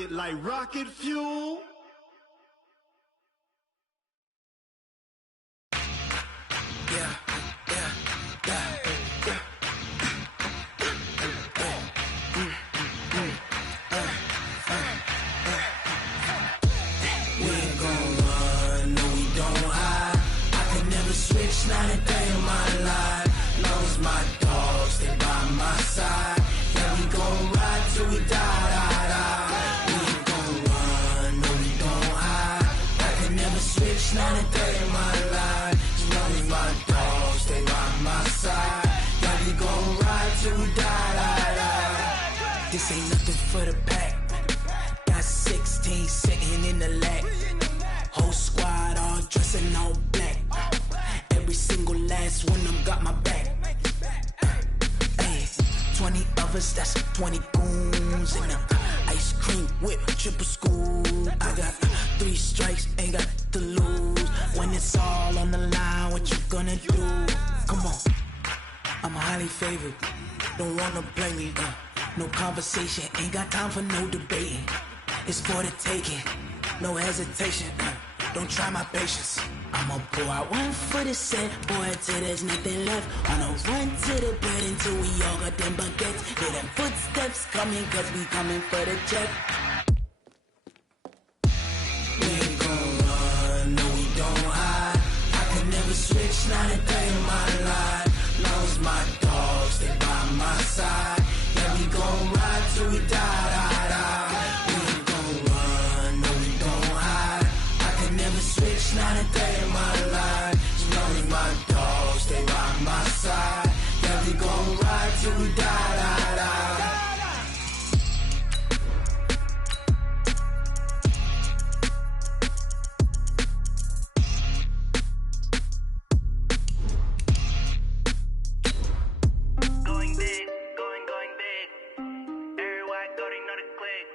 it like rocket fuel. Not a day in my life. Long as my dogs, they by my side. Yeah, we gon' ride till we die. We ain't gon' run, no, we gon' hide. I can never switch, not a day in my life. As long as my dogs, they by my side. Yeah, we gon' ride till we die. This ain't nothing for the pack. Got 16 sitting in the lap. Whole squad all dressing all black. Every single last one of them got my back. Hey, 20 of us, that's 20 goons. And ice cream whip, triple scoop. I got 3 strikes, ain't got to lose. When it's all on the line, what you gonna do? Come on, I'm highly favored. Don't wanna blame me, no conversation, ain't got time for no debating. It's for the taking, no hesitation. Don't try my patience. I'ma pour out one for the set, boy, till there's nothing left. Wanna run to the bed until we all got them baguettes. Hear them footsteps coming, cause we coming for the check. We ain't gon' run, no, we don't hide. I can never switch, not a day in my life. Long as my dogs, they by my side. Yeah, we gon' ride till we die. We ain't gon' run, no, we don't hide. I can never switch, not a day in my life. As long as my dogs, they by my side. Yeah, we gon' ride till we die. Going big, going big. Everywhere I go, they know the click.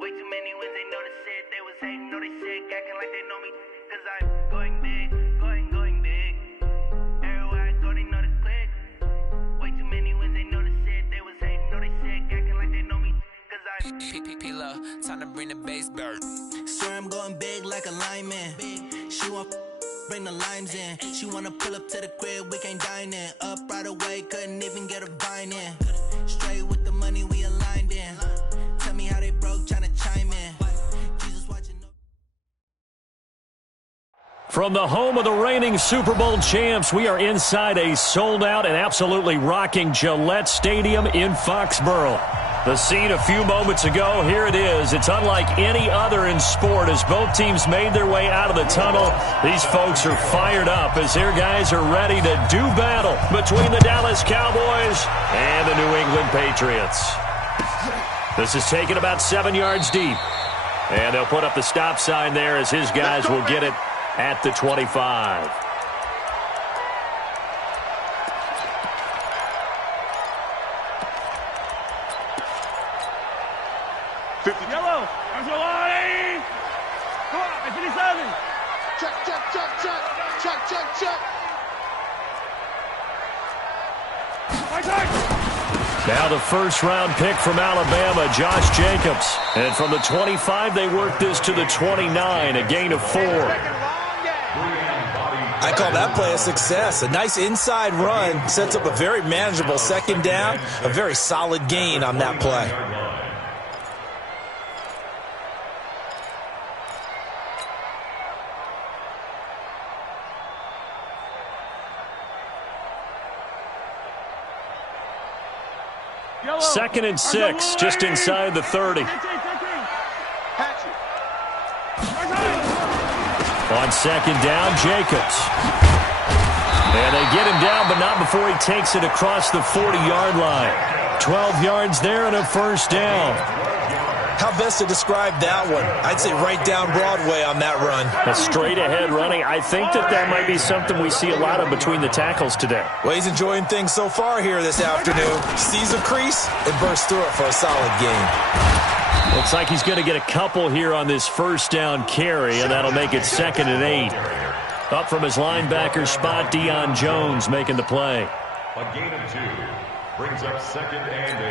Way too many wins, they know the shit. They was hating, know they sick, acting like they know me. Cause I'm going big, going big. Everywhere I go, they know the click. Way too many wins, they know the shit. They was hating, know they sick, acting like they know me. Cause I'm P-P-P-Lo, time to bring the bass bird. Swear I'm going big like a lineman. She want bring the limes in. She wanna pull up to the crib, we can't dine in. Up right away, couldn't even get a vine in. Straight with the money we aligned in. Tell me how they broke, tryna chime in. Jesus watching. From the home of the reigning Super Bowl champs, we are inside a sold-out and absolutely rocking Gillette Stadium in Foxborough. The scene a few moments ago, here it is. It's unlike any other in sport as both teams made their way out of the tunnel. These folks are fired up as their guys are ready to do battle between the Dallas Cowboys and the New England Patriots. This is taken about 7 yards deep. And they'll put up the stop sign there as his guys will get it at the 25. Yellow, there's a line. Come on, 57. Check. Now the first-round pick from Alabama, Josh Jacobs. And from the 25, they work this to the 29, a gain of 4. I call that play a success. A nice inside run sets up a very manageable second down, a very solid gain on that play. Second and 6, just inside the 30. On second down, Jacobs. And they get him down, but not before he takes it across the 40-yard line. 12 yards there and a first down. How best to describe that one? I'd say right down Broadway on that run. A straight-ahead running. I think that might be something we see a lot of between the tackles today. Well, he's enjoying things so far here this afternoon. Sees a crease and bursts through it for a solid gain. Looks like he's going to get a couple here on this first down carry, and that'll make it 2nd and 8. Up from his linebacker spot, Deion Jones making the play. A gain of 2 brings up 2nd and 8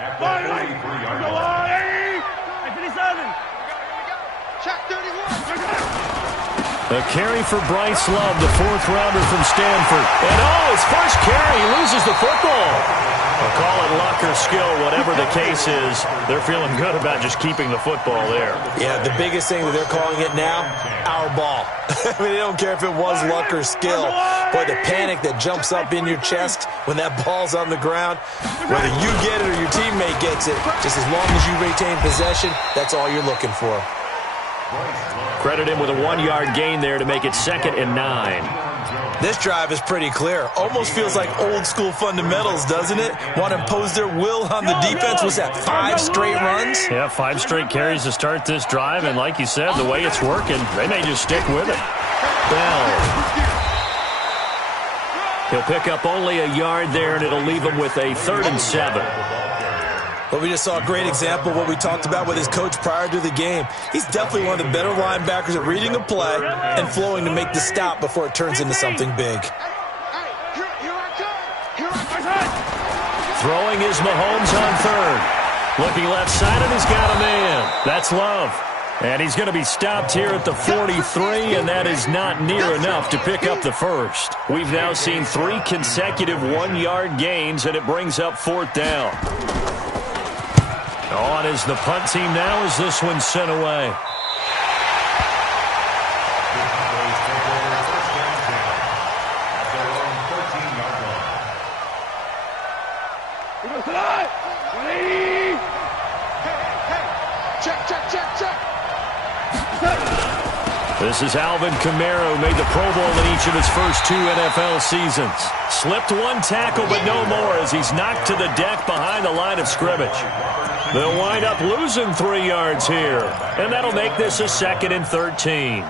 at the 43-yard line. A carry for Bryce Love, the fourth-rounder from Stanford. And, his first carry, he loses the football. I'll call it luck or skill, whatever the case is. They're feeling good about just keeping the football there. Yeah, the biggest thing that they're calling it now, our ball. I mean, they don't care if it was luck or skill. Boy, the panic that jumps up in your chest when that ball's on the ground, whether you get it or your teammate gets it, just as long as you retain possession, that's all you're looking for. Credit him with a 1-yard gain there to make it 2nd and 9. This drive is pretty clear. Almost feels like old-school fundamentals, doesn't it? Want to impose their will on the defense. Was that 5 straight runs? Yeah, 5 straight carries to start this drive, and like you said, the way it's working, they may just stick with it. Bell. He'll pick up only a yard there, and it'll leave him with a 3rd and 7. Well, we just saw a great example of what we talked about with his coach prior to the game. He's definitely one of the better linebackers at reading a play and flowing to make the stop before it turns into something big. Throwing is Mahomes on 3rd. Looking left side, and he's got a man. That's Love. And he's going to be stopped here at the 43, and that is not near enough to pick up the first. We've now seen 3 consecutive 1-yard gains, and it brings up 4th down. On is the punt team now as this one's sent away. This is Alvin Kamara, who made the Pro Bowl in each of his first 2 NFL seasons. Slipped 1 tackle, but no more as he's knocked to the deck behind the line of scrimmage. They'll wind up losing 3 yards here, and that'll make this a 2nd and 13.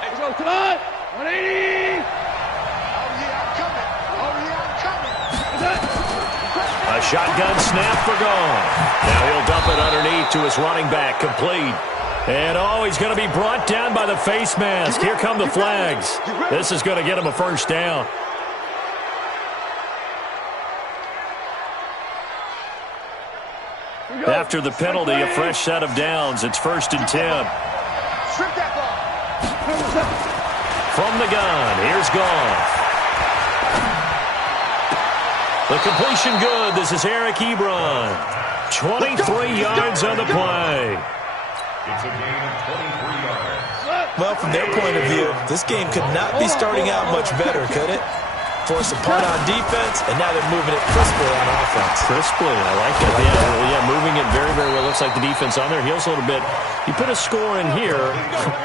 Let's go tonight. 180. A shotgun snap for gone. Now he'll dump it underneath to his running back, complete. And, he's going to be brought down by the face mask. Here come the flags. This is going to get him a first down. After the penalty, a fresh set of downs. It's 1st and 10. From the gun, here's Goff. The completion good. This is Eric Ebron. 23 yards on the play. It's a gain of 23 yards. Well, from their point of view, this game could not be starting out much better, could it? Force a punt on defense, and now they're moving it crisply on offense. Crisply, I like that. Yeah, moving it very, very well. Looks like the defense on their heels a little bit. You put a score in here,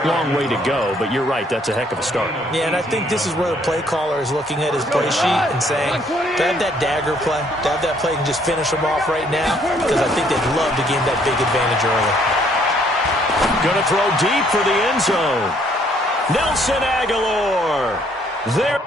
long way to go, but you're right, that's a heck of a start. Yeah, and I think this is where the play caller is looking at his play sheet and saying, to have that dagger play, to have that play and just finish them off right now, because I think they'd love to gain that big advantage early. Gonna throw deep for the end zone. Nelson Aguilar. There.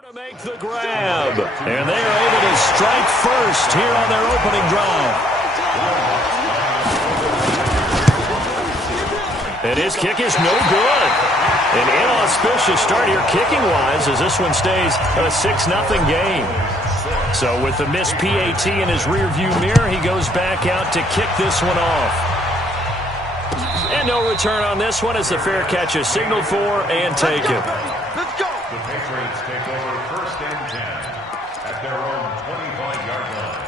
To make the grab. And they are able to strike first here on their opening drive. And his kick is no good. An inauspicious start here kicking-wise as this one stays a 6-0 game. So with the missed PAT in his rearview mirror, he goes back out to kick this one off. And no return on this one as the fair catch is signaled for and taken. Let's go. The Patriots take over 1st and 10 at their own 25-yard line.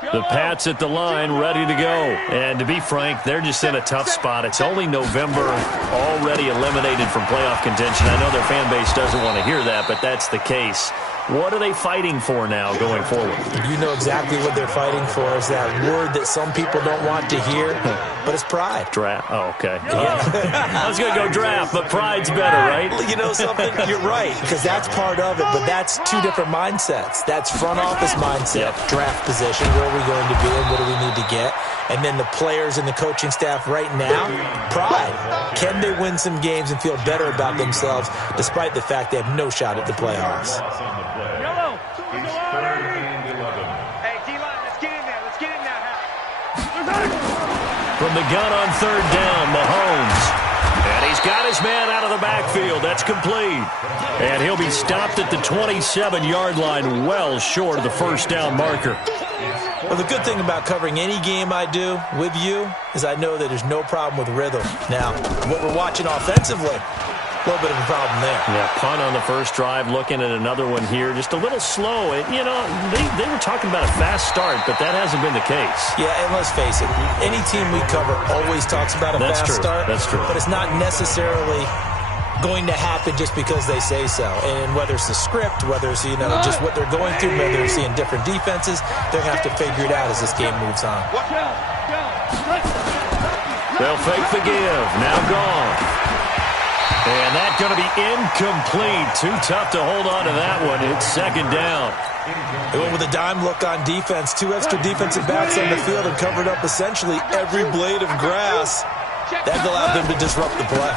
The Pats at the line, ready to go. And to be frank, they're just in a tough spot. It's only November, already eliminated from playoff contention. I know their fan base doesn't want to hear that, but that's the case. What are they fighting for now going forward? You know exactly what they're fighting for. Is that word that some people don't want to hear, but it's pride. Draft. Oh, okay. Yeah. I was going to go draft, but pride's better, right? You know something? You're right, because that's part of it, but that's 2 different mindsets. That's front office mindset, draft position, where are we going to be and what do we need to get? And then the players and the coaching staff right now, pride. Can they win some games and feel better about themselves despite the fact they have no shot at the playoffs? From the gun on third down, Mahomes. And he's got his man out of the backfield. That's complete. And he'll be stopped at the 27-yard line, well short of the first down marker. Well, the good thing about covering any game I do with you is I know that there's no problem with rhythm. Now, what we're watching offensively, a little bit of a problem there. Yeah, punt on the first drive, looking at another one here. Just a little slow. You know, they were talking about a fast start, but that hasn't been the case. Yeah, and let's face it, any team we cover always talks about a fast start. That's true. But it's not necessarily going to happen just because they say so. And whether it's the script, whether it's, just what they're going through, whether they're seeing different defenses, they're going to have to figure it out as this game moves on. They'll fake the give. Now gone. And that's going to be incomplete. Too tough to hold on to that one. It's second down. They went with a dime look on defense. 2 extra defensive backs on the field and covered up essentially every blade of grass. That allowed them to disrupt the play.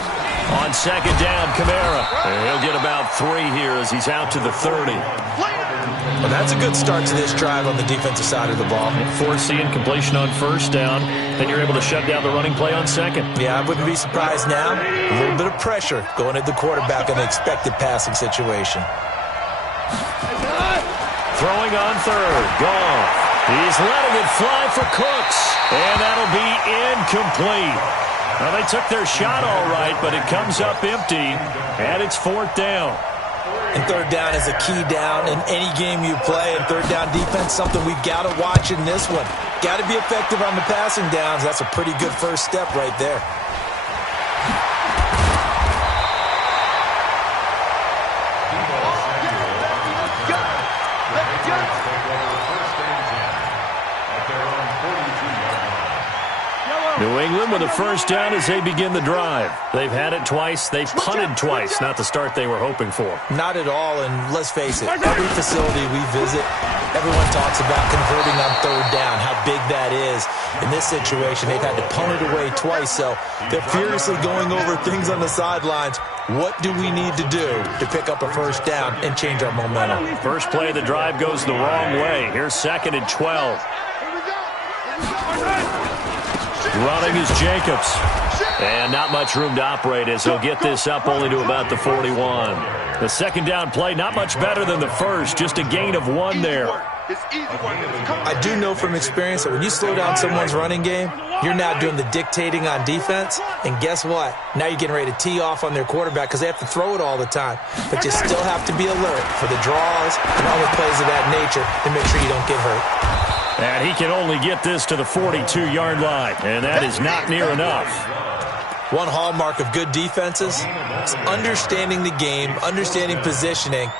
On second down, Kamara. He'll get about 3 here as he's out to the 30. Well, that's a good start to this drive on the defensive side of the ball. Forcing completion on first down. Then you're able to shut down the running play on second. Yeah, I wouldn't be surprised now. A little bit of pressure going at the quarterback in an expected passing situation. Throwing on third. Gone. He's letting it fly for Cooks. And that'll be incomplete. Well, they took their shot all right, but it comes up empty. And it's fourth down. And third down is a key down in any game you play. And third down defense, something we've got to watch in this one. Got to be effective on the passing downs. That's a pretty good first step right there. New England with a first down as they begin the drive. They've had it twice. They've punted twice. Not the start they were hoping for. Not at all, and let's face it, every facility we visit, everyone talks about converting on third down, how big that is. In this situation, they've had to punt it away twice, so they're furiously going over things on the sidelines. What do we need to do to pick up a first down and change our momentum? First play of the drive goes the wrong way. Here's second and 12. Running is Jacobs. And not much room to operate as he'll get this up only to about the 41. The second down play, not much better than the first. Just a gain of 1 there. I do know from experience that when you slow down someone's running game, you're now doing the dictating on defense. And guess what? Now you're getting ready to tee off on their quarterback because they have to throw it all the time. But you still have to be alert for the draws and other plays of that nature to make sure you don't get hurt. And he can only get this to the 42-yard line, and that is not near enough. One hallmark of good defenses is understanding the game, understanding positioning,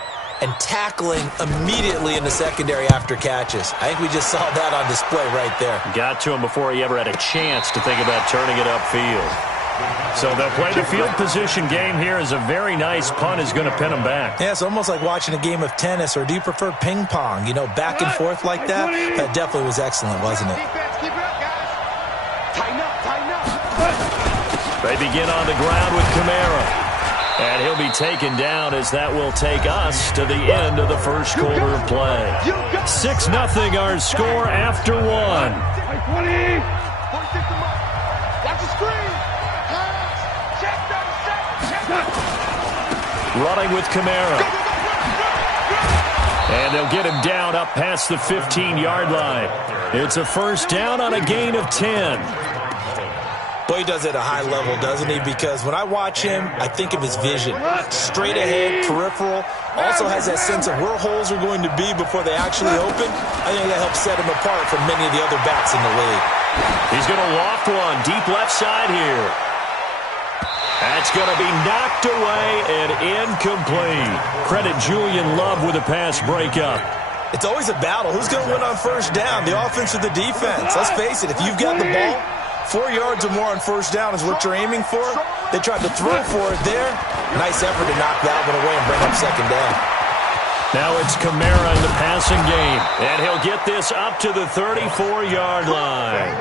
and tackling immediately in the secondary after catches. I think we just saw that on display right there. Got to him before he ever had a chance to think about turning it upfield. So they'll play the field position game here as a very nice punt is going to pin them back. Yeah, it's almost like watching a game of tennis, or do you prefer ping pong? You know, back and forth like that? That definitely was excellent, wasn't it? They begin on the ground with Kamara. And he'll be taken down as that will take us to the end of the first quarter of play. 6-0 our score after 1. Running with Kamara. And they'll get him down up past the 15-yard line. It's a first down on a gain of 10. Boy, he does it at a high level, doesn't he? Because when I watch him, I think of his vision. Straight ahead, peripheral. Also has that sense of where holes are going to be before they actually open. I think that helps set him apart from many of the other backs in the league. He's going to loft one deep left side here. That's going to be knocked away and incomplete. Credit Julian Love with a pass breakup. It's always a battle. Who's going to win on first down, the offense or the defense? Let's face it, if you've got the ball, 4 yards or more on first down is what you're aiming for. They tried to throw for it there. Nice effort to knock that one away and bring up second down. Now it's Kamara in the passing game. And he'll get this up to the 34-yard line.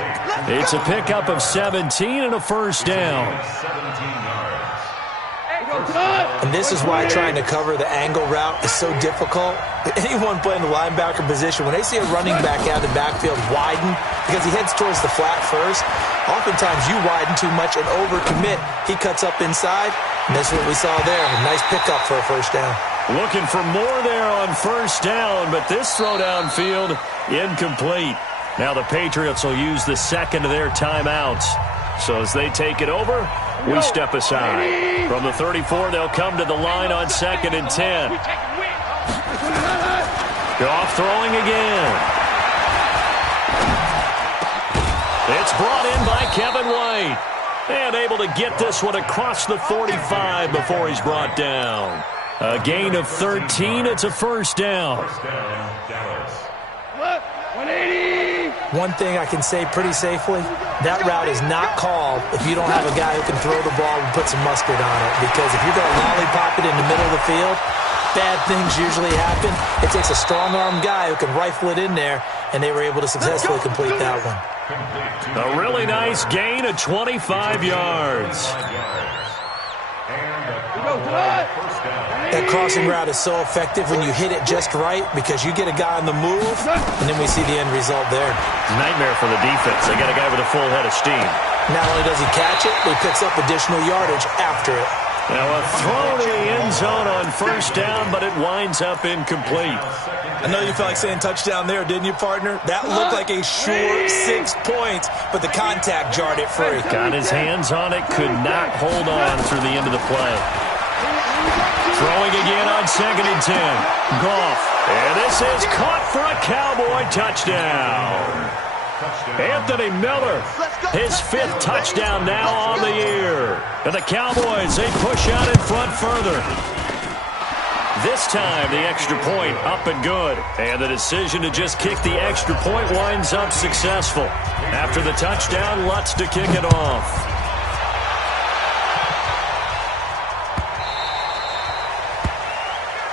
It's a pickup of 17 and a first down. 17 yards. And this is why trying to cover the angle route is so difficult. Anyone playing the linebacker position, when they see a running back out of the backfield widen, because he heads towards the flat first, oftentimes you widen too much and overcommit. He cuts up inside, and that's what we saw there. A nice pickup for a first down. Looking for more there on first down, but this throw downfield incomplete. Now the Patriots will use the second of their timeouts. So as they take it over, we step aside. From the 34, they'll come to the line on 2nd and 10. Goff throwing again. It's brought in by Kevin White. And able to get this one across the 45 before he's brought down. A gain of 13. It's a first down. First down, Dallas. 180. One thing I can say pretty safely, that route is not called if you don't have a guy who can throw the ball and put some mustard on it. Because if you're going to lollipop it in the middle of the field, bad things usually happen. It takes a strong-armed guy who can rifle it in there, and they were able to successfully complete that one. A really nice gain of 25 yards. That crossing route is so effective when you hit it just right because you get a guy on the move, and then we see the end result there. Nightmare for the defense. They got a guy with a full head of steam. Not only does he catch it, but he picks up additional yardage after it. Now a throw to the end zone on first down, but it winds up incomplete. I know you felt like saying touchdown there, didn't you, partner? That looked like a sure 6 points, but the contact jarred it free. Got his hands on it, could not hold on through the end of the play. Throwing again on 2nd and 10. Goff. And this is caught for a Cowboy touchdown. Anthony Miller, his 5th touchdown now on the year. And the Cowboys, they push out in front further. This time, the extra point up and good. And the decision to just kick the extra point winds up successful. After the touchdown, Lutz to kick it off.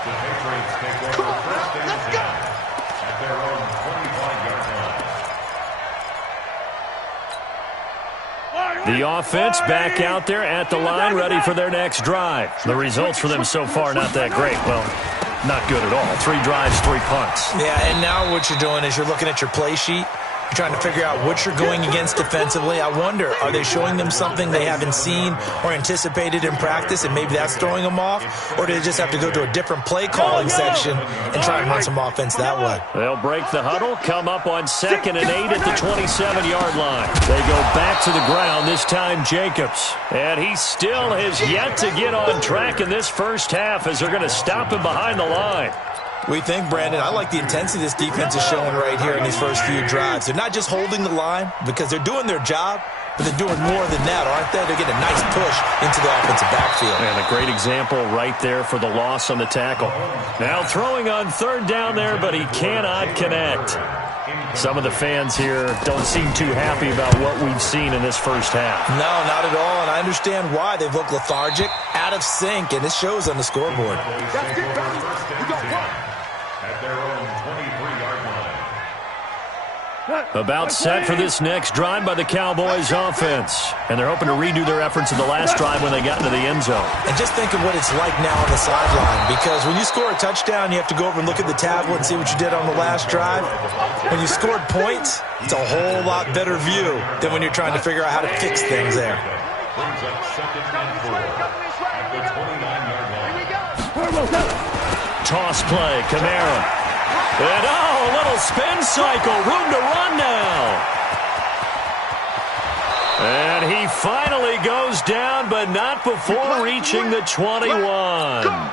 The Patriots take over first and 10 at their own 25-yard line. The offense back out there at the line, ready for their next drive. The results for them so far not that great. Well, not good at all. 3 drives, 3 punts. Yeah, and now what you're doing is you're looking at your play sheet. You're trying to figure out what you're going against defensively. I wonder, are they showing them something they haven't seen or anticipated in practice, and maybe that's throwing them off? Or do they just have to go to a different play calling section and try and run some offense that way? They'll break the huddle, come up on 2nd and 8 at the 27-yard line. They go back to the ground, this time Jacobs. And he still has yet to get on track in this first half as they're going to stop him behind the line. We think, Brandon, I like the intensity this defense is showing right here in these first few drives. They're not just holding the line because they're doing their job, but they're doing more than that, aren't they? They're getting a nice push into the offensive backfield. And a great example right there for the loss on the tackle. Now throwing on 3rd down there, but he cannot connect. Some of the fans here don't seem too happy about what we've seen in this first half. No, not at all, and I understand why. They've looked lethargic, out of sync, and it shows on the scoreboard. That's it, baby. We got 1. At their own 23-yard line. About set for this next drive by the Cowboys offense. And they're hoping to redo their efforts in the last drive when they got into the end zone. And just think of what it's like now on the sideline, because when you score a touchdown, you have to go over and look at the tablet and see what you did on the last drive. When you scored points, it's a whole lot better view than when you're trying to figure out how to fix things there. Brings up 2nd and 4 at the 29-yard line. Toss play, Kamara. And a little spin cycle, room to run now. And he finally goes down, but not before reaching the 21.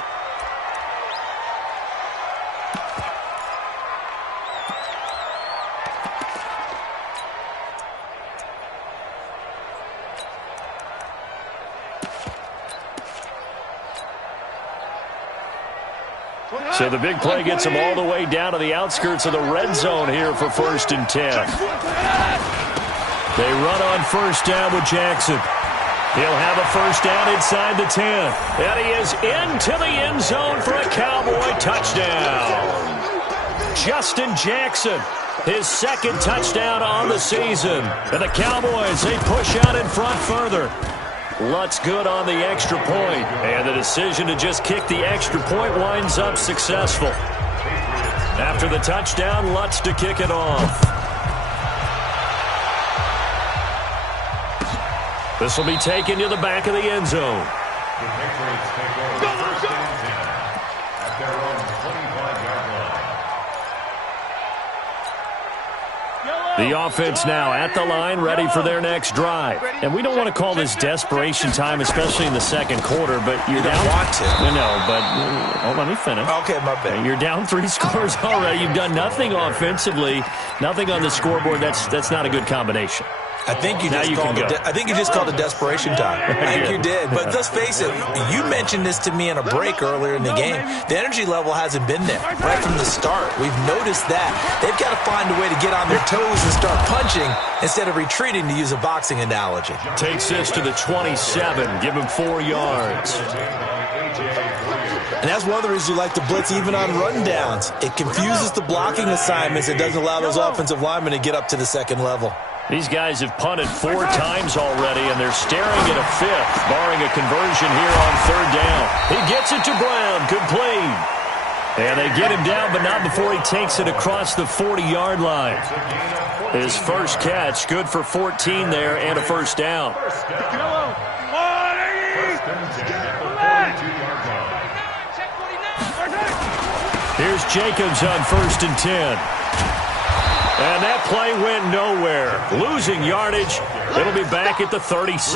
So the big play gets him all the way down to the outskirts of the red zone here for 1st and 10. They run on 1st down with Jackson. He'll have a 1st down inside the 10. And he is into the end zone for a Cowboy touchdown. Justin Jackson. His second touchdown on the season. And the Cowboys, they push out in front further. Lutz good on the extra point. And the decision to just kick the extra point winds up successful. After the touchdown, Lutz to kick it off. This will be taken to the back of the end zone. The Patriots take over first and 10 at their own 25-yard line. The offense now at the line, ready for their next drive. And we don't want to call this desperation time, especially in the second quarter, but you're down. You don't want to. No, but let me finish. Okay, my bad. You're down 3 scores already. You've done nothing offensively, nothing on the scoreboard. That's not a good combination. I think you just called it desperation time. I think you did. But let's face it, you mentioned this to me in a break earlier in the game. The energy level hasn't been there right from the start. We've noticed that. They've got to find a way to get on their toes and start punching instead of retreating, to use a boxing analogy. Takes this to the 27. Give him 4 yards. And that's one of the reasons you like to blitz even on rundowns. It confuses the blocking assignments. It doesn't allow those offensive linemen to get up to the second level. These guys have punted 4 times already, and they're staring at a 5th, barring a conversion here on 3rd down. He gets it to Brown, complete. And they get him down, but not before he takes it across the 40-yard line. His first catch, good for 14 there, and a first down. Here's Jacobs on 1st and 10. And that play went nowhere. Losing yardage. It'll be back at the 36.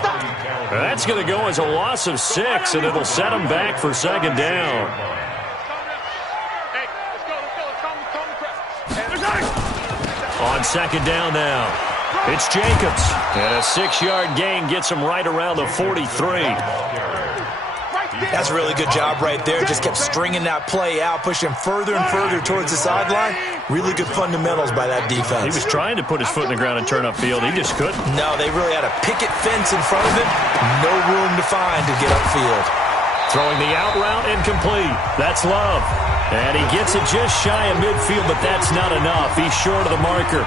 That's going to go as a loss of 6, and it'll set them back for 2nd down. On 2nd down now, it's Jacobs. And a 6-yard gain gets him right around the 43. That's a really good job right there. Just kept stringing that play out, pushing further and further towards the sideline. Really good fundamentals by that defense. He was trying to put his foot in the ground and turn upfield. He just couldn't. No, they really had a picket fence in front of him. No room to find to get upfield. Throwing the out route incomplete. That's Love. And he gets it just shy of midfield, but that's not enough. He's short of the marker.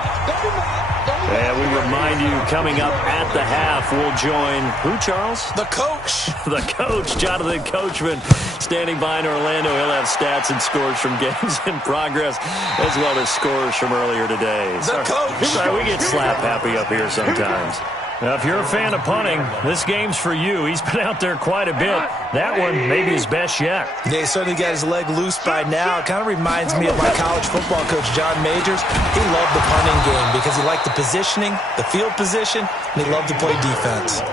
And we remind you, coming up at the half, we'll join who, Charles? The coach. The coach, Jonathan Coachman, standing by in Orlando. He'll have stats and scores from games in progress, as well as scores from earlier today. The coach. Sorry, we get slap happy up here sometimes. Now, if you're a fan of punting, this game's for you. He's been out there quite a bit. That one may be his best yet. Yeah, he certainly got his leg loose by now. It kind of reminds me of my college football coach, John Majors. He loved the punting game because he liked the positioning, the field position, and he loved to play defense.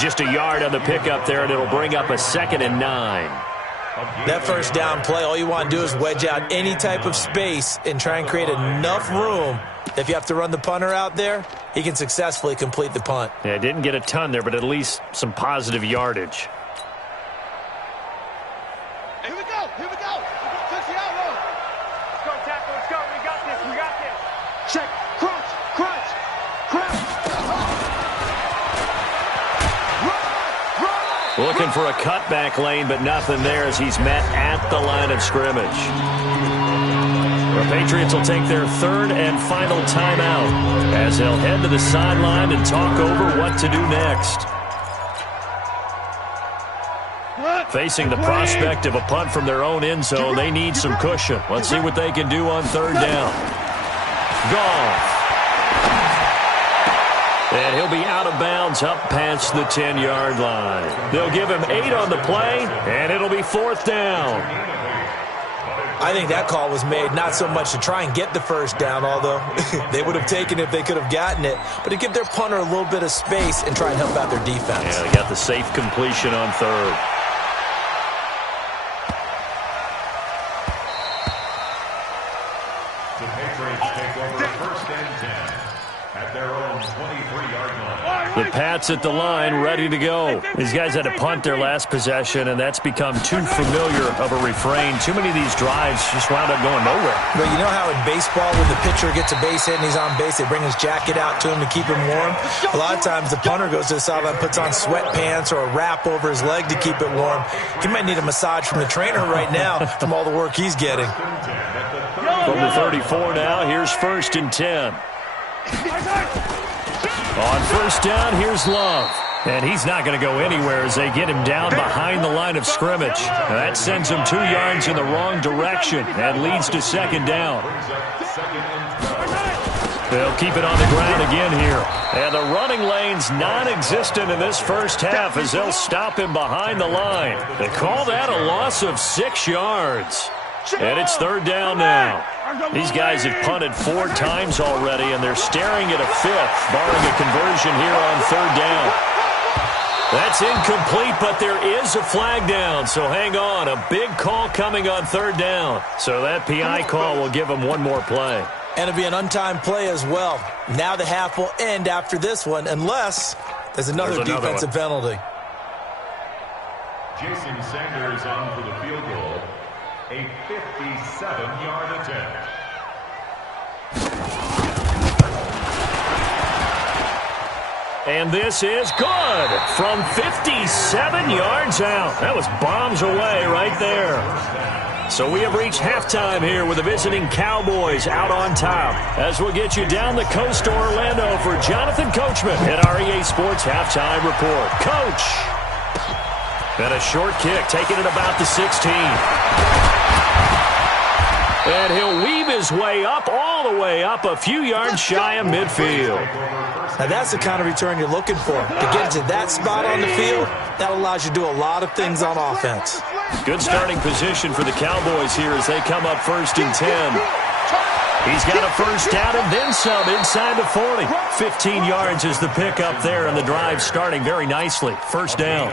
Just a yard on the pickup there, and it'll bring up a 2nd and 9. That first down play, all you want to do is wedge out any type of space and try and create enough room. If you have to run the punter out there, he can successfully complete the punt. Yeah, didn't get a ton there, but at least some positive yardage. Hey, here we go. Touch the out road. Let's go, tackle. Let's go. We got this. Check. Crunch. Run. Looking for a cutback lane, but nothing there as he's met at the line of scrimmage. The Patriots will take their 3rd and final timeout as they'll head to the sideline and talk over what to do next. Facing the prospect of a punt from their own end zone, they need some cushion. Let's see what they can do on 3rd down. Goff. And he'll be out of bounds up past the 10-yard line. They'll give him 8 on the play, and it'll be 4th down. I think that call was made not so much to try and get the first down, although they would have taken it if they could have gotten it, but to give their punter a little bit of space and try and help out their defense. Yeah, they got the safe completion on 3rd. The Patriots take over 1st and 10 at their own 23-yard line. The Pats at the line, ready to go. These guys had to punt their last possession, and that's become too familiar of a refrain. Too many of these drives just wound up going nowhere. But you know how in baseball, when the pitcher gets a base hit and he's on base, they bring his jacket out to him to keep him warm? A lot of times the punter goes to the sideline, puts on sweatpants or a wrap over his leg to keep it warm. He might need a massage from the trainer right now from all the work he's getting. From the 34 now, here's 1st and 10. On 1st down, here's Love. And he's not going to go anywhere as they get him down behind the line of scrimmage. And that sends him 2 yards in the wrong direction and leads to 2nd down. They'll keep it on the ground again here. And the running lane's non-existent in this first half as they'll stop him behind the line. They call that a loss of 6 yards. And it's 3rd down now. These guys have punted 4 times already, and they're staring at a 5th, barring a conversion here on 3rd down. That's incomplete, but there is a flag down, so hang on. A big call coming on 3rd down. So that PI call will give them 1 more play. And it'll be an untimed play as well. Now the half will end after this one, unless there's another defensive penalty. Jason Sanders on for the field goal. A 57-yard attempt. And this is good from 57 yards out. That was bombs away right there. So we have reached halftime here with the visiting Cowboys out on top. As we'll get you down the coast to Orlando for Jonathan Coachman at our EA Sports Halftime Report. Coach! And a short kick, taking it about the 16. And he'll weave his way up, all the way up, a few yards shy of midfield. Now that's the kind of return you're looking for. To get into that spot on the field, that allows you to do a lot of things on offense. Good starting position for the Cowboys here as they come up 1st and 10. He's got a 1st down and then some inside the 40. 15 yards is the pickup there, and the drive starting very nicely. 1st down.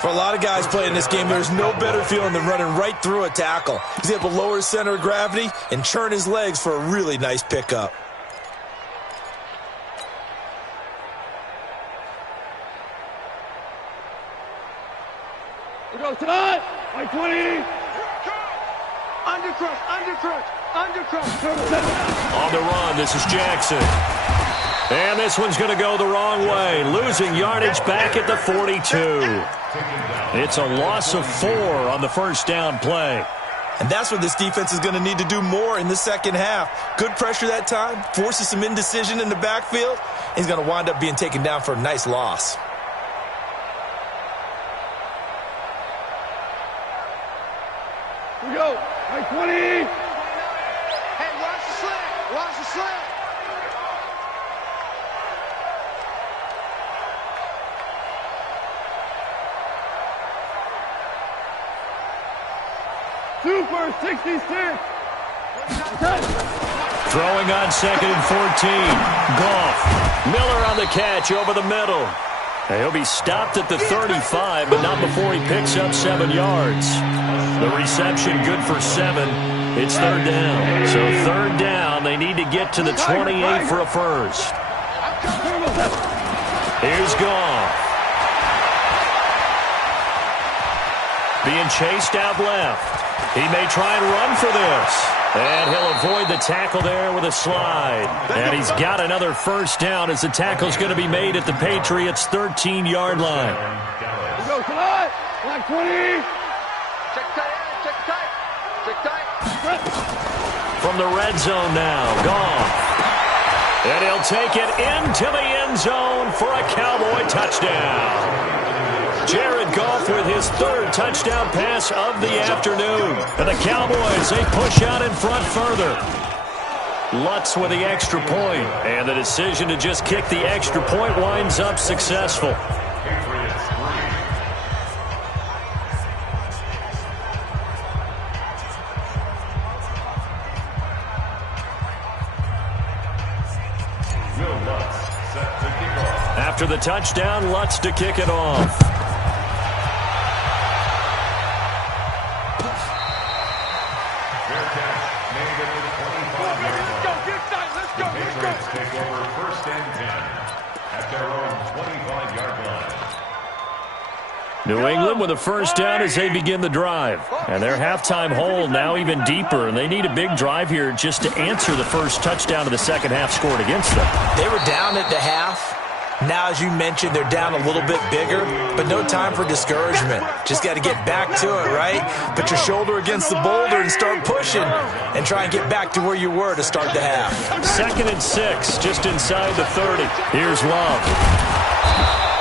For a lot of guys playing this game, there's no better feeling than running right through a tackle. He's able to lower his center of gravity and churn his legs for a really nice pickup. We go tonight. Like 20. Undercrush, undercrush, undercrush. On the run, this is Jackson. And this one's going to go the wrong way, losing yardage back at the 42. It's a loss of 4 on the 1st down play. And that's what this defense is going to need to do more in the second half. Good pressure that time, forces some indecision in the backfield. He's going to wind up being taken down for a nice loss. We go. Like 20. Hey, watch the slant. Watch the slant. Super 66. Throwing on 2nd and 14. Goff. Miller on the catch over the middle. And he'll be stopped at the 35, but not before he picks up 7 yards. The reception good for 7. It's 3rd down. So 3rd down, they need to get to the 28 for a 1st. Here's Goff. Being chased out left. He may try and run for this. And he'll avoid the tackle there with a slide. And he's got another 1st down as the tackle's going to be made at the Patriots' 13-yard line. We go tonight. Like 20. Check tight. Check tight. Check tight. From the red zone now, Goff. And he'll take it into the end zone for a Cowboy touchdown. Jared Goff with his 3rd touchdown pass of the afternoon. And the Cowboys, they push out in front further. Lutz with the extra point. And the decision to just kick the extra point winds up successful. Patriots 3. Will Lutz set to kick off. After the touchdown, Lutz to kick it off. Fair catch made at the 25-yard line. The Patriots take over 1st and 10 at their own 25-yard line. New England with a 1st down as they begin the drive. And their halftime hole now even deeper, and they need a big drive here just to answer the 1st touchdown of the second half scored against them. They were down at the half. Now, as you mentioned, they're down a little bit bigger, but no time for discouragement. Just got to get back to it, right? Put your shoulder against the boulder and start pushing and try and get back to where you were to start the half. 2nd and 6, just inside the 30. Here's Love.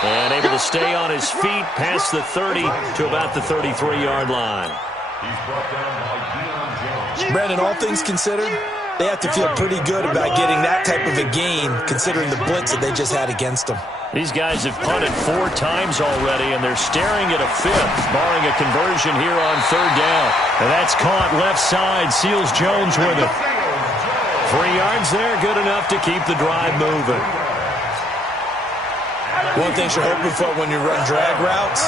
And able to stay on his feet past the 30 to about the 33-yard line. He's brought down by Deion Jones. Brandon, all things considered, they have to feel pretty good about getting that type of a gain considering the blitz that they just had against them. These guys have punted 4 times already, and they're staring at a 5th, barring a conversion here on 3rd down. And that's caught left side. Seals Jones with it. 3 yards there, good enough to keep the drive moving. One thing you're hoping for when you run drag routes,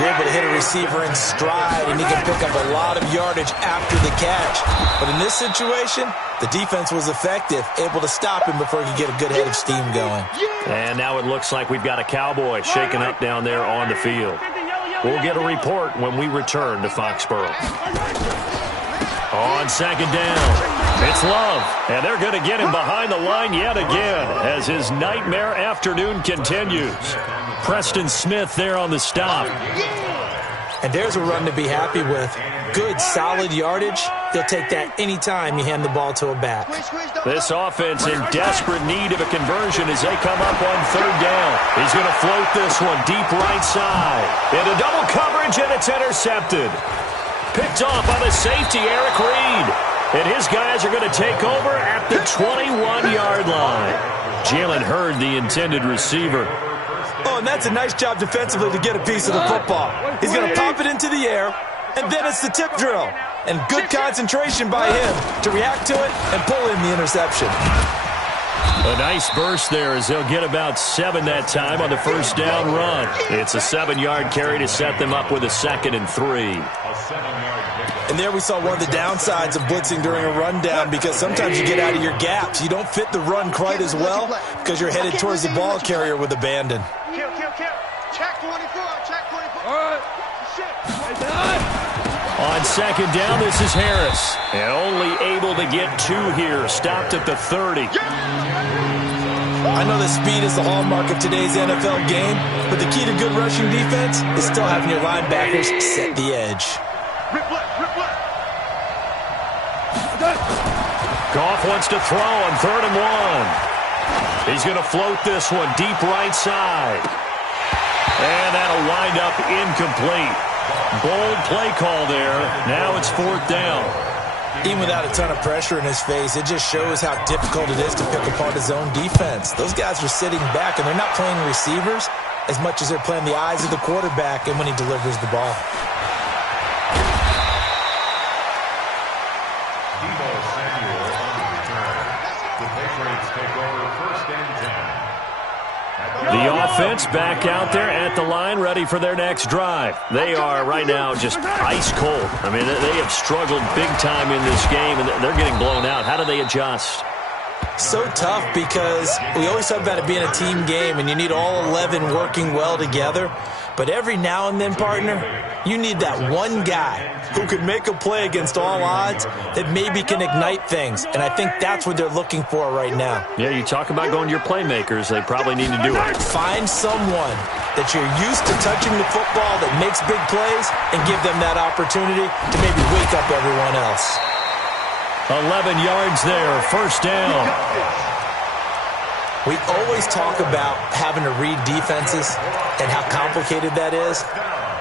you're able to hit a receiver in stride, and he can pick up a lot of yardage after the catch. But in this situation, the defense was effective, able to stop him before he could get a good head of steam going. And now it looks like we've got a Cowboy shaken up down there on the field. We'll get a report when we return to Foxborough. On 2nd down. It's Love, and they're going to get him behind the line yet again as his nightmare afternoon continues. Preston Smith there on the stop. And there's a run to be happy with. Good, solid yardage. He'll take that any time you hand the ball to a back. This offense in desperate need of a conversion as they come up on 3rd down. He's going to float this one deep right side. Into double coverage, and it's intercepted. Picked off by the safety, Eric Reed. And his guys are going to take over at the 21-yard line. Jalen Hurd, the intended receiver. Oh, and that's a nice job defensively to get a piece of the football. He's going to pop it into the air, and then it's the tip drill. And good concentration by him to react to it and pull in the interception. A nice burst there as they'll get about 7 that time on the 1st down run. It's a 7-yard carry to set them up with a 2nd and 3. And there we saw one of the downsides of blitzing during a rundown because sometimes you get out of your gaps. You don't fit the run quite as well because you're headed towards the ball carrier with abandon. Kill. Check 24. All right. On 2nd down, this is Harris. And only able to get 2 here. Stopped at the 30. I know that speed is the hallmark of today's NFL game, but the key to good rushing defense is still having your linebackers set the edge. Goff wants to throw on 3rd and 1. He's going to float this one deep right side. And that'll wind up incomplete. Bold play call there. Now it's 4th down. Even without a ton of pressure in his face, it just shows how difficult it is to pick apart his own defense. Those guys are sitting back, and they're not playing receivers as much as they're playing the eyes of the quarterback and when he delivers the ball. The offense back out there at the line, ready for their next drive. They are right now just ice cold. I mean, they have struggled big time in this game, and they're getting blown out. How do they adjust? So tough because we always talk about it being a team game, and you need all 11 working well together. But every now and then, partner, you need that one guy who can make a play against all odds that maybe can ignite things. And I think that's what they're looking for right now. Yeah, you talk about going to your playmakers. They probably need to do it. Find someone that you're used to touching the football that makes big plays and give them that opportunity to maybe wake up everyone else. 11 yards there, 1st down. We always talk about having to read defenses and how complicated that is.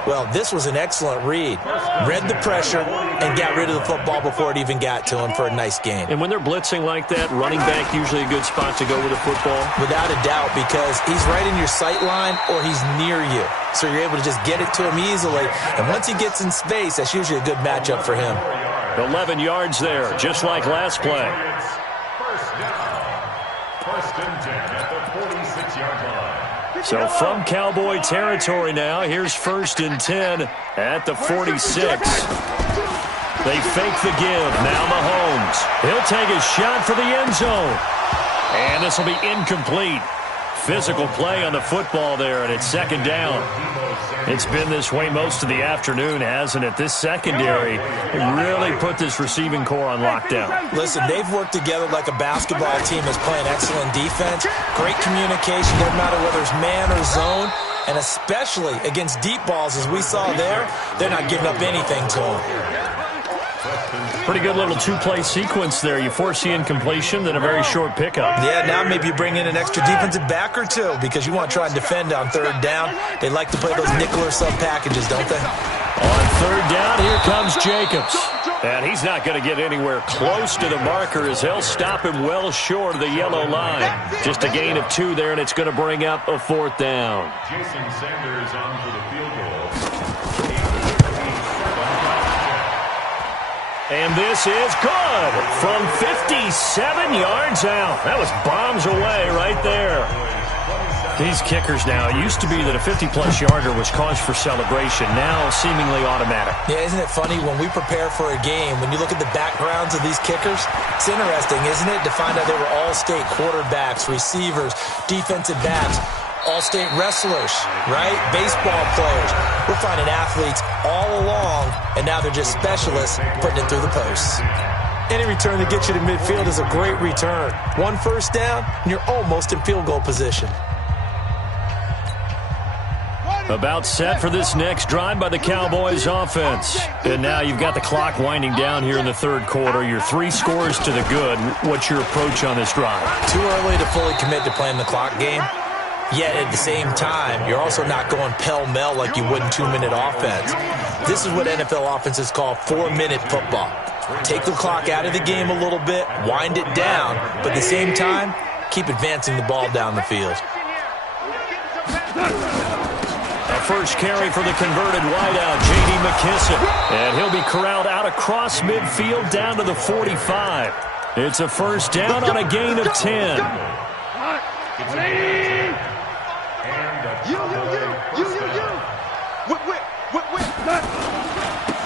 Well, this was an excellent read. Read the pressure and got rid of the football before it even got to him for a nice gain. And when they're blitzing like that, running back usually a good spot to go with the football? Without a doubt, because he's right in your sight line or he's near you. So you're able to just get it to him easily. And once he gets in space, that's usually a good matchup for him. 11 yards there, just like last play. 1st and 10 at the 46-yard line. So from Cowboy territory now, here's 1st and 10 at the 46. They fake the give. Now Mahomes. He'll take a shot for the end zone. And this will be incomplete. physical play on the football there, and it's second down. It's been this way most of the afternoon, hasn't it? This secondary really put this receiving core on lockdown. Listen, they've worked together like a basketball team that's playing excellent defense. Great communication, doesn't matter whether it's man or zone. And especially against deep balls, as we saw there, they're not giving up anything to them. Pretty good little two-play sequence there. You force the incompletion, then a very short pickup. Yeah, now maybe you bring in an extra defensive back or two because you want to try and defend on third down. They like to play those nickel or sub packages, don't they? On third down, here comes Jacobs. And he's not going to get anywhere close to the marker as he'll stop him well short of the yellow line. Just a gain of 2 there, and it's going to bring up a fourth down. Jason Sanders on for the field goal. And this is good from 57 yards out. That was bombs away right there. These kickers now, it used to be that a 50-plus yarder was cause for celebration. Now seemingly automatic. Yeah, isn't it funny when we prepare for a game, when you look at the backgrounds of these kickers, it's interesting, isn't it, to find out they were all-state quarterbacks, receivers, defensive backs, all-state wrestlers, right? Baseball players. We're finding athletes all along, and now they're just specialists putting it through the posts. Any return that gets you to midfield is a great return. 1 first down, and you're almost in field goal position. About set for this next drive by the Cowboys offense. And now you've got the clock winding down here in the third quarter. You're 3 scores to the good. What's your approach on this drive? Too early to fully commit to playing the clock game. Yet at the same time, you're also not going pell-mell like you would in 2-minute offense. This is what NFL offenses call 4-minute football. Take the clock out of the game a little bit, wind it down, but at the same time, keep advancing the ball down the field. First carry for the converted wideout, J.D. McKissick. And he'll be corralled out across midfield down to the 45. It's a first down on a gain of 10.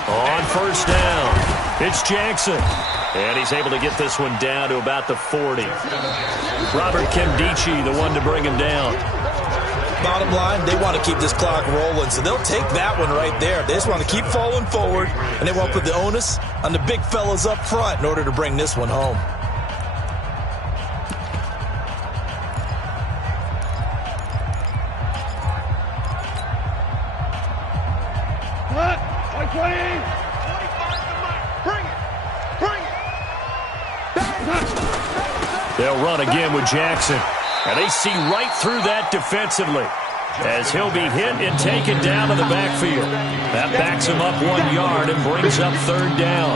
On first down, it's Jackson. And he's able to get this one down to about the 40. Robert Kimdichie, the one to bring him down. Bottom line, they want to keep this clock rolling, so they'll take that one right there. They just want to keep falling forward, and they want to put the onus on the big fellas up front in order to bring this one home. They'll run again with Jackson. And they see right through that defensively as he'll be hit and taken down to the backfield. That backs him up 1 yard and brings up third down.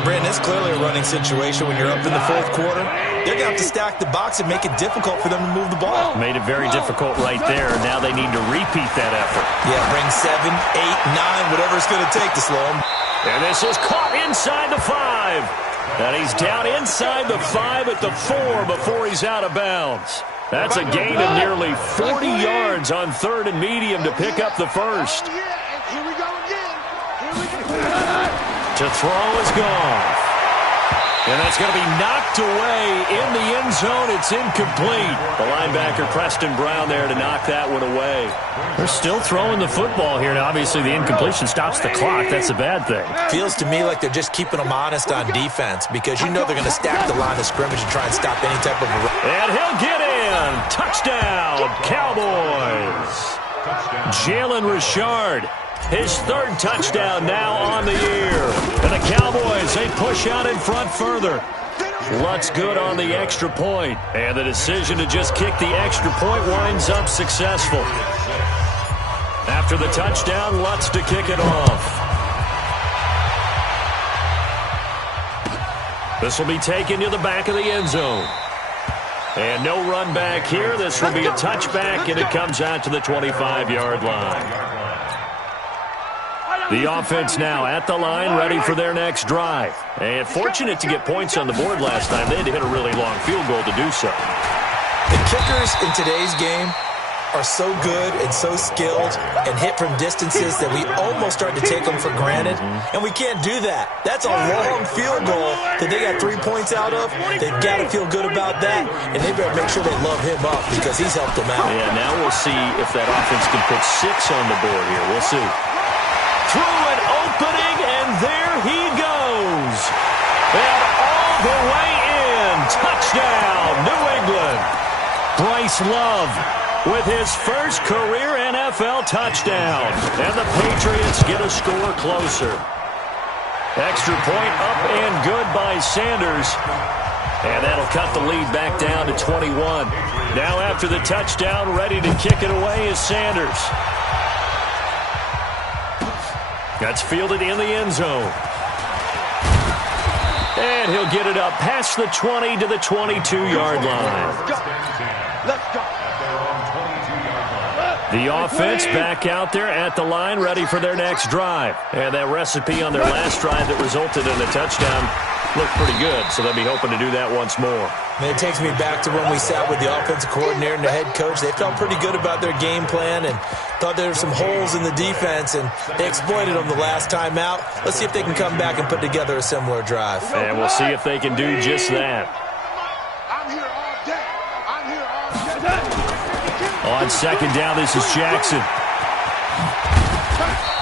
Brandon, it's clearly a running situation when you're up in the fourth quarter. They're going to have to stack the box and make it difficult for them to move the ball. Made it very difficult right there. Now they need to repeat that effort. Yeah, bring 7, 8, 9, whatever it's going to take to slow them. And this is caught inside the 5. And he's down inside the 5 at the 4 before he's out of bounds. That's a gain of nearly 40 yards on third and medium to pick up the first. To throw is gone. And that's going to be knocked away in the end zone. It's incomplete. The linebacker, Preston Brown, there to knock that one away. They're still throwing the football here. Now, obviously, the incompletion stops the clock. That's a bad thing. Feels to me like they're just keeping them honest on defense because you know they're going to stack the line of scrimmage and try and stop any type of... And he'll get in. Touchdown, Cowboys. Jalen Richard. His third touchdown now on the year. And the Cowboys, they push out in front further. Lutz good on the extra point. And the decision to just kick the extra point winds up successful. After the touchdown, Lutz to kick it off. This will be taken to the back of the end zone. And no run back here. This will be a touchback, and it comes out to the 25-yard line. The offense now at the line, ready for their next drive. And fortunate to get points on the board last time. They had to hit a really long field goal to do so. The kickers in today's game are so good and so skilled and hit from distances that we almost start to take them for granted, and we can't do that. That's a long field goal that they got 3 points out of. They've got to feel good about that, and they better make sure they love him up because he's helped them out. Yeah, now we'll see if that offense can put 6 on the board here. We'll see. Through an opening, and there he goes. And all the way in. Touchdown, New England. Bryce Love with his first career NFL touchdown. And the Patriots get a score closer. Extra point up and good by Sanders. And that'll cut the lead back down to 21. Now after the touchdown, ready to kick it away is Sanders. That's fielded in the end zone. And he'll get it up past the 20 to the 22-yard line. Let's go. The offense back out there at the line, ready for their next drive. And that recipe on their last drive that resulted in a touchdown looked pretty good, so they'll be hoping to do that once more. And it takes me back to when we sat with the offensive coordinator and the head coach. They felt pretty good about their game plan and thought there were some holes in the defense, and they exploited them the last time out. Let's see if they can come back and put together a similar drive. And we'll see if they can do just that. I'm here all day. I'm here all day. On second down, this is Jackson.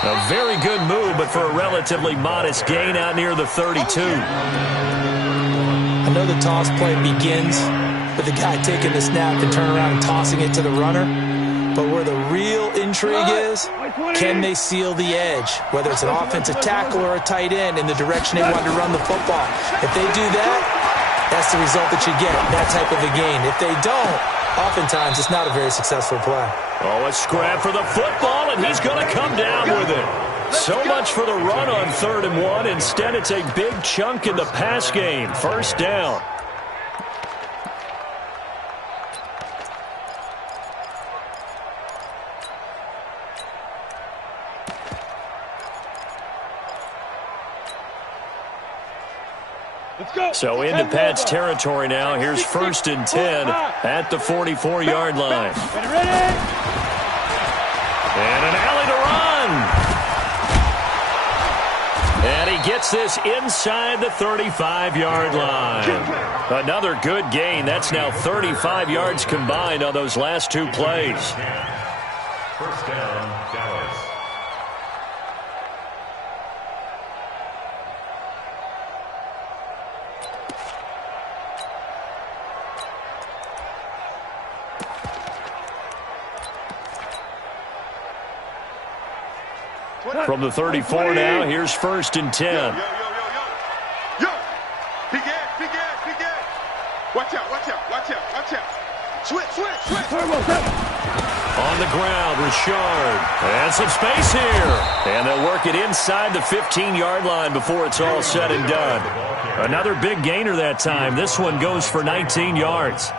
A very good move, but for a relatively modest gain out near the 32. I know the toss play begins with the guy taking the snap and turning around and tossing it to the runner. But where the real intrigue is, can they seal the edge? Whether it's an offensive tackle or a tight end in the direction they want to run the football. If they do that, that's the result that you get, that type of a gain. If they don't, oftentimes it's not a very successful play. Oh, a scrap for the football, and he's going to come down with it. So much for the run on 3rd and 1. Instead, it's a big chunk in the pass game. First down. So into Pat's territory now. Here's 1st and 10 at the 44-yard line. And an alley to run. And he gets this inside the 35-yard line. Another good gain. That's now 35 yards combined on those last 2 plays. First down, Dallas. From the 34 now, here's 1st and 10. Yo. Big ass. Watch out. Switch. On the ground, Richard. And some space here. And they'll work it inside the 15-yard line before it's all said and done. Another big gainer that time. This one goes for 19 yards.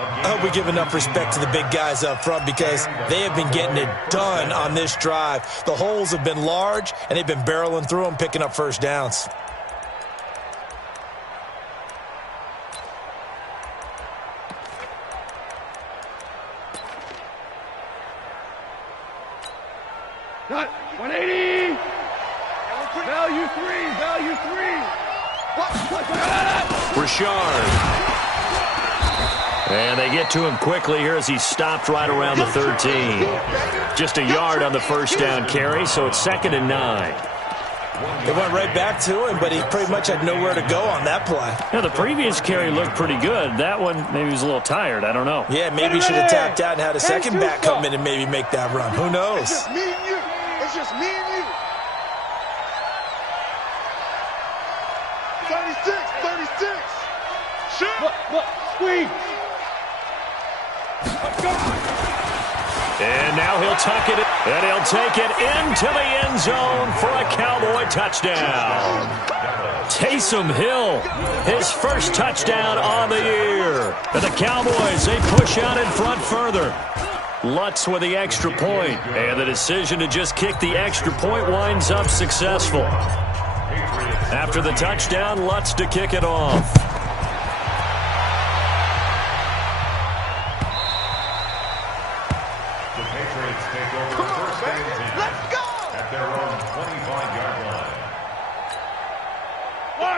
I hope we give enough respect to the big guys up front because they have been getting it done on this drive. The holes have been large, and they've been barreling through them, picking up first downs. Got 180. Value three. Richard. And they get to him quickly here as he stopped right around the 13. Just a yard on the first down carry, so it's 2nd and 9. They went right back to him, but he pretty much had nowhere to go on that play. Yeah, the previous carry looked pretty good. That one, maybe he was a little tired. I don't know. Yeah, maybe he should have tapped out and had a second back come in and maybe make that run. Who knows? It's just me and you. It's just me and you. 36. Shoot. Look, squeeze. And now he'll tuck it, and he'll take it into the end zone for a Cowboy touchdown. Taysom Hill, his first touchdown on the year. And the Cowboys, they push out in front further. Lutz with the extra point, and the decision to just kick the extra point winds up successful. After the touchdown, Lutz to kick it off.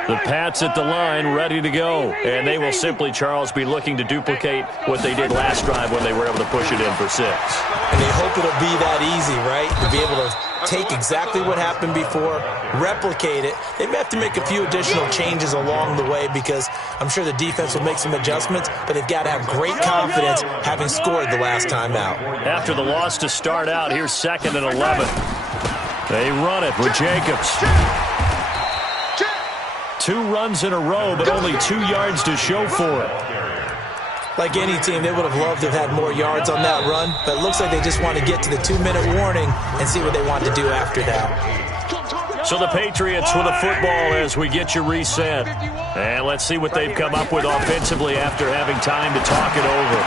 The Pats at the line, ready to go. And they will simply, Charles, be looking to duplicate what they did last drive when they were able to push it in for 6. And they hope it'll be that easy, right? To be able to take exactly what happened before, replicate it. They may have to make a few additional changes along the way because I'm sure the defense will make some adjustments, but they've got to have great confidence having scored the last time out. After the loss to start out, here's 2nd and 11. They run it with Jacobs. 2 runs in a row, but only 2 yards to show for it. Like any team, they would have loved to have had more yards on that run, but it looks like they just want to get to the 2-minute warning and see what they want to do after that. So the Patriots with a football as we get you reset. And let's see what they've come up with offensively after having time to talk it over.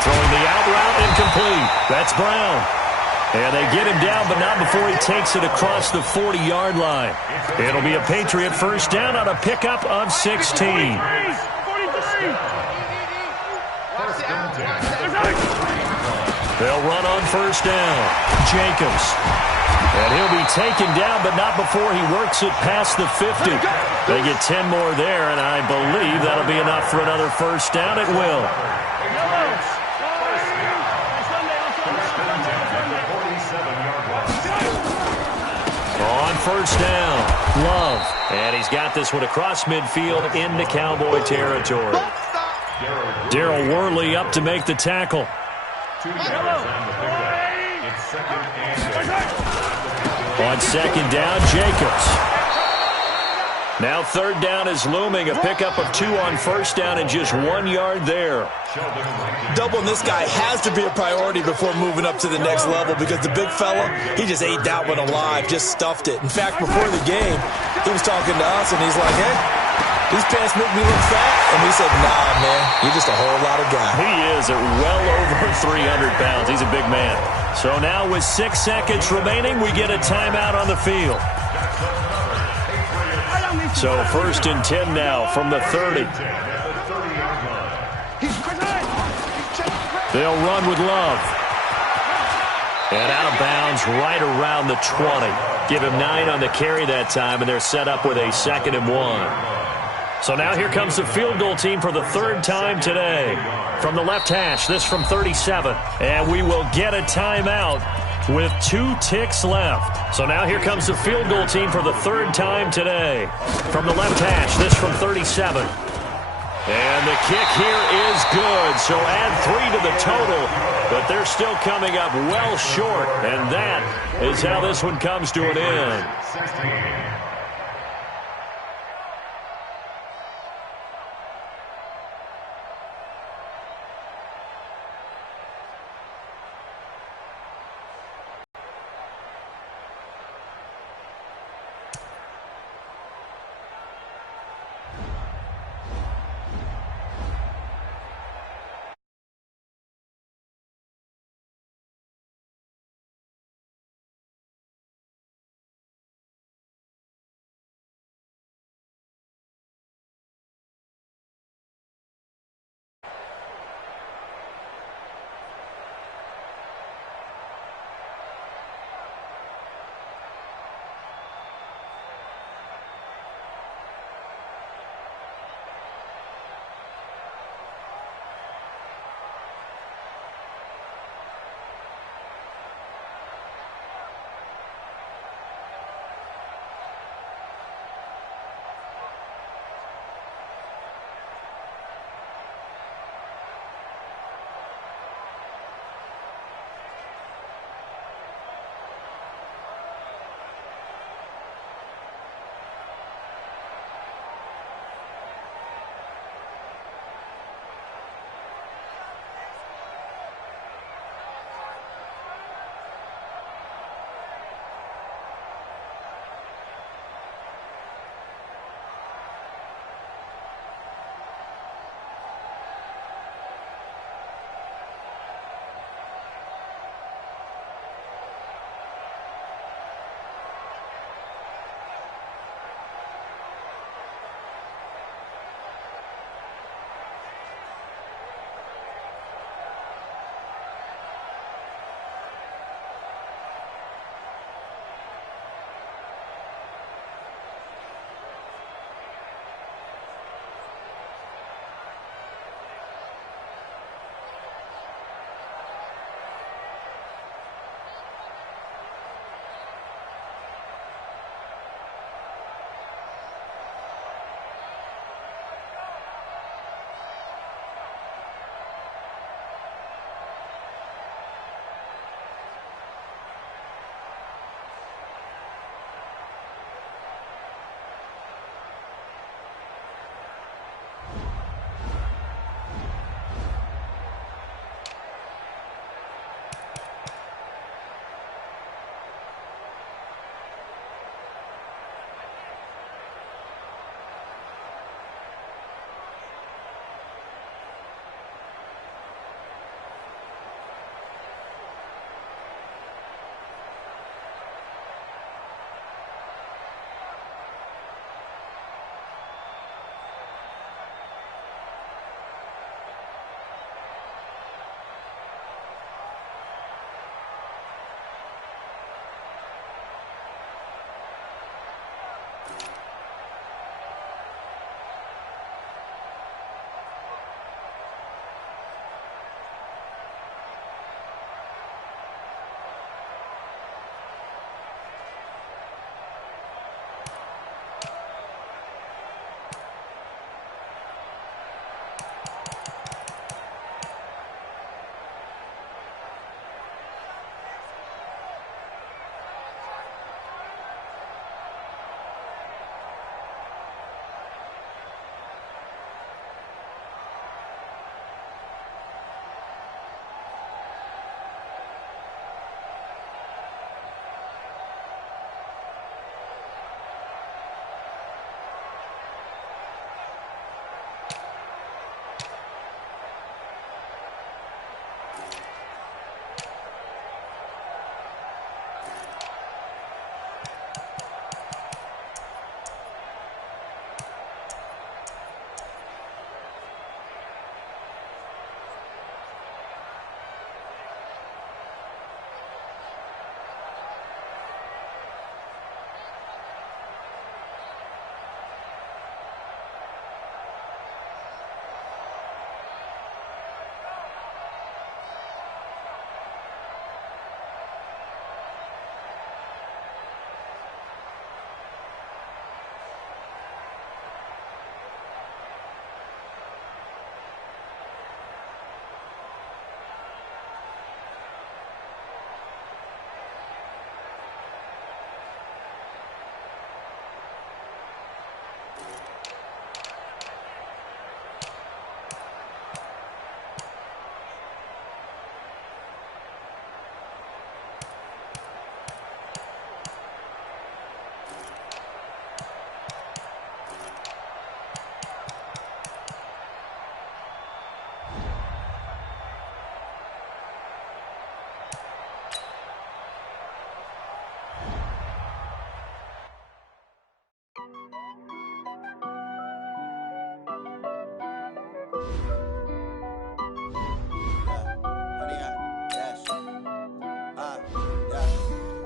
Throwing the out route incomplete. That's Brown. And they get him down, but not before he takes it across the 40-yard line. It'll be a Patriot first down on a pickup of 16. They'll run on first down. Jacobs. And he'll be taken down, but not before he works it past the 50. They get 10 more there, and I believe that'll be enough for another first down. It will. On first down, Love. And he's got this one across midfield into Cowboy territory. Darryl Worley up to make the tackle. 2 yards on the pickup. It's 2nd and 10. On 2nd down, Jacobs. Now 3rd down is looming. A pickup of 2 on first down and just 1 yard there. Doubling this guy has to be a priority before moving up to the next level because the big fella, he just ate that one alive, just stuffed it. In fact, before the game, he was talking to us, and he's like, hey, these pants make me look fat. And we said, nah, man, you're just a whole lot of guy. He is at well over 300 pounds. He's a big man. So now with 6 seconds remaining, we get a timeout on the field. So 1st and 10 now from the 30. They'll run with Love. And out of bounds right around the 20. Give him 9 on the carry that time, and they're set up with a 2nd and 1. So now here comes the field goal team for the 3rd time today. From the left hash, this from 37. And we will get a timeout with 2 ticks left. So now here comes the field goal team for the 3rd time today. From the left hash, this from 37. And the kick here is good. So add 3 to the total, but they're still coming up well short. And that is how this one comes to an end.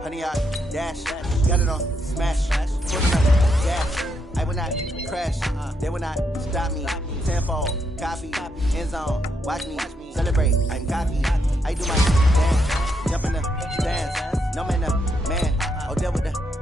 honey, I dash. Got it on smash. Putting up gas. I will not crash. They will not stop me. Tenfold, copy, end zone. Watch me celebrate. I'm copy. I do my dance. Jump in the stands. No man, man. Oh, deal with the